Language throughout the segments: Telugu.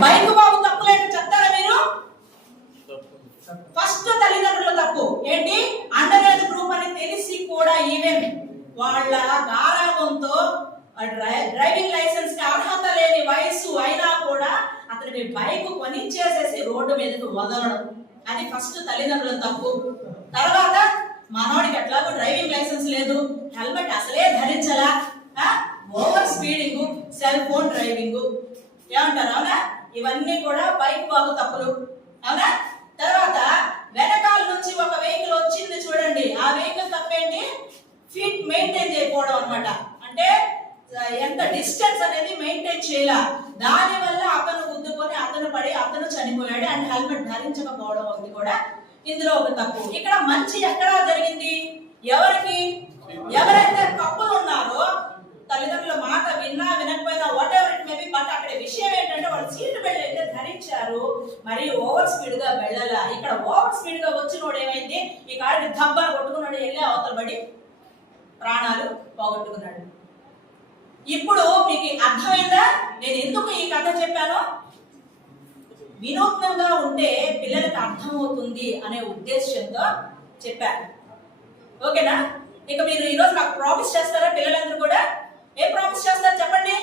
బైక్ బాబు తప్పులేంటో చెప్తారా మీరు? ఫస్ట్ తల్లిదండ్రుల తప్పు. ఏంటి? అండర్ ఏజ్ గ్రూప్ అని తెలిసి కూడా ఈవెన్ వాళ్ళ గారాభంతో డ్రై- డ్రైవింగ్ లైసెన్స్కి అర్హత లేని వయస్సు అయినా కూడా అతనికి బైక్ కొనిచ్చేసేసి రోడ్డు మీదకి వదలడం. అది ఫస్ట్ తల్లిదండ్రుల తప్పు. తర్వాత మనోడికి ఎట్లాగో డ్రైవింగ్ లైసెన్స్ లేదు. హెల్మెట్ అసలే ధరించలా. Over speeding cell phone driving. ఏమంటారు అవునా? ఇవన్నీ కూడా బైక్ బాగు తప్పులు. అవునా? తర్వాత వెనకాల నుంచి ఒక వెహికల్ వచ్చింది చూడండి. ఆ వెహికల్ తప్పేంటి? ఫీట్ మెయింటైన్ చేయకపోవడం అనమాట అంటే ఎంత డిస్టెన్స్ అనేది మెయింటైన్ చేయాల. దాని వల్ల అతను గుద్దుకొని అతను పడి అతను చనిపోయాడు అండ్ హెల్మెట్ ధరించకపోవడం ఉంది కూడా ఇందులో ఒక తప్పు. ఇక్కడ మంచి ఎక్కడ జరిగింది? ఎవరికి? ఎవరైతే కప్పులు ఉన్నారో అయితే మరి ఓవర్ స్పీడ్గా వెళ్ళాల? ఇక్కడ ఓవర్ స్పీడ్గా వచ్చినోడు ఏమైంది? ఈ కాడికి దబ్బా కొట్టుకున్నాడు వెళ్ళి అవతల పడి ప్రాణాలు పోగొట్టుకున్నాడు. ఇప్పుడు మీకు అర్థమైందా? నేను ఎందుకు ఈ కథ చెప్పాను? వినూత్నంగా ఉంటే పిల్లలకు అర్థమవుతుంది అనే ఉద్దేశంతో చెప్పాను. ఓకేనా? ఇక మీరు ఈరోజు నాకు ప్రామిస్ చేస్తారా పిల్లలందరూ కూడా ఏం ప్రామిస్ చేస్తారు చెప్పండి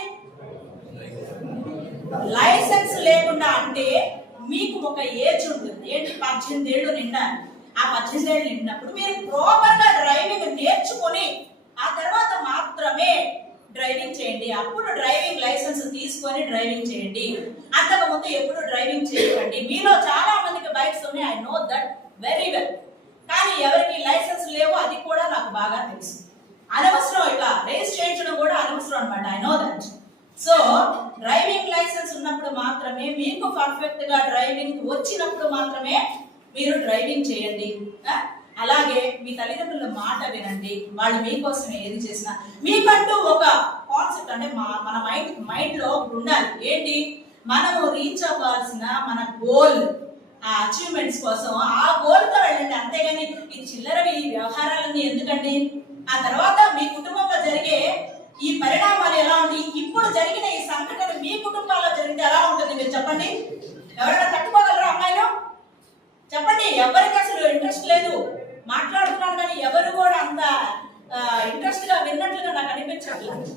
లైసెన్స్ లేకుండా అంటే మీకు ఒక ఏజ్ ఉంటుంది. ఏంటి? పద్దెనిమిది ఏళ్ళు నిండాలి. ఆ పద్దెనిమిది ఏళ్ళు నిండినప్పుడు మీరు ప్రాపర్గా డ్రైవింగ్ నేర్చుకొని ఆ తర్వాత మాత్రమే డ్రైవింగ్ చేయండి. అప్పుడు డ్రైవింగ్ లైసెన్స్ తీసుకొని డ్రైవింగ్ చేయండి. అంతకుముందు ఎప్పుడు డ్రైవింగ్ చేయకండి. మీలో చాలా మందికి బైక్స్ ఉన్నాయి. I know that very well కానీ ఎవరికి లైసెన్స్ లేవో అది కూడా నాకు బాగా తెలుసు. అనవసరం ఇట్లా రేస్ చేయించడం కూడా అనవసరం అనమాట ఐ నో దట్ సో మాత్రమే మీకు పర్ఫెక్ట్గా డ్రైవింగ్ వచ్చినప్పుడు మాత్రమే మీరు డ్రైవింగ్ చేయండి. అలాగే మీ తల్లిదండ్రుల మాట వినండి. వాళ్ళు మీకోసం ఏది చేసినా. మీకంటూ ఒక కాన్సెప్ట్ అంటే మా మన మైండ్ మైండ్లో ఉండాలి. ఏంటి? మనము రీచ్ అవ్వాల్సిన మన గోల్ ఆ అచీవ్మెంట్స్ కోసం ఆ గోల్తో వెళ్ళండి. అంతేగాని ఈ చిల్లరవి ఈ వ్యవహారాలన్నీ ఎందుకండి? ఆ తర్వాత మీ ఇప్పుడు జరిగిన ఈ సంఘటన మీ కుటుంబాల్లో జరిగితే ఎలా ఉంటుంది? మీరు చెప్పండి. ఎవరైనా తట్టుకోగలరా అమ్మాయిలు? చెప్పండి. ఎవరికి అసలు ఇంట్రెస్ట్ లేదు? మాట్లాడుతున్నాను కానీ ఎవరు కూడా అంత ఇంట్రెస్ట్గా విన్నట్లుగా నాకు అనిపించట్లేదు